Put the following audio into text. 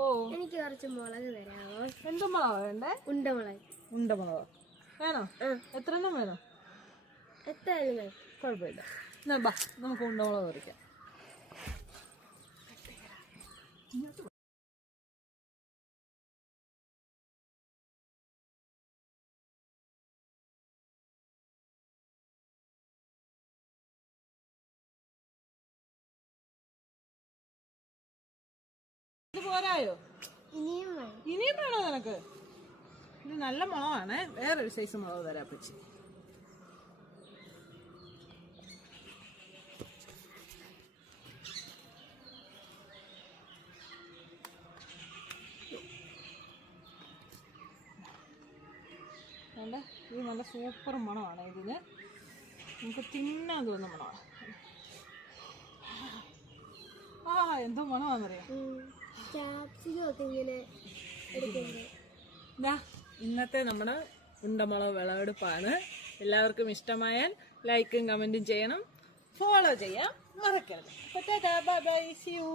ഓ എനിക്ക് കുറച്ച് മുളക് തരാമോ? എന്ത് മുളക് വേണ്ടേ? ഉണ്ടമുളക്. ഉണ്ടമുളക് വേണോ? എത്ര എണ്ണം വേണം? എത്രയായാലും മതി. കുഴപ്പമില്ല. എന്നാ ബാ നമുക്ക് ഉണ്ടമുളക് പറിക്കാം. ഇത് പോരായോ? ഇനിയും വേണം. ഇനിയും വേണോ നിനക്ക്? ഇത് നല്ല മുളകാണ്. വേറൊരു സൈസ് മുളക് തരാം പറ്റി. ഇത് നല്ല സൂപ്പർ മണമാണ്. ഇതിന് നമുക്ക് തിന്നാൻ തോന്നുന്ന മണമാണ്. ആ എന്തോ മണമാണെന്നറിയാം. ഇന്നത്തെ നമ്മുടെ ഉണ്ടമുളക് വിളവെടുപ്പാണ്. എല്ലാവർക്കും ഇഷ്ടമായാൽ ലൈക്കും കമൻറ്റും ചെയ്യണം, ഫോളോ ചെയ്യാൻ മറക്കരുത്. Bye bye, see U.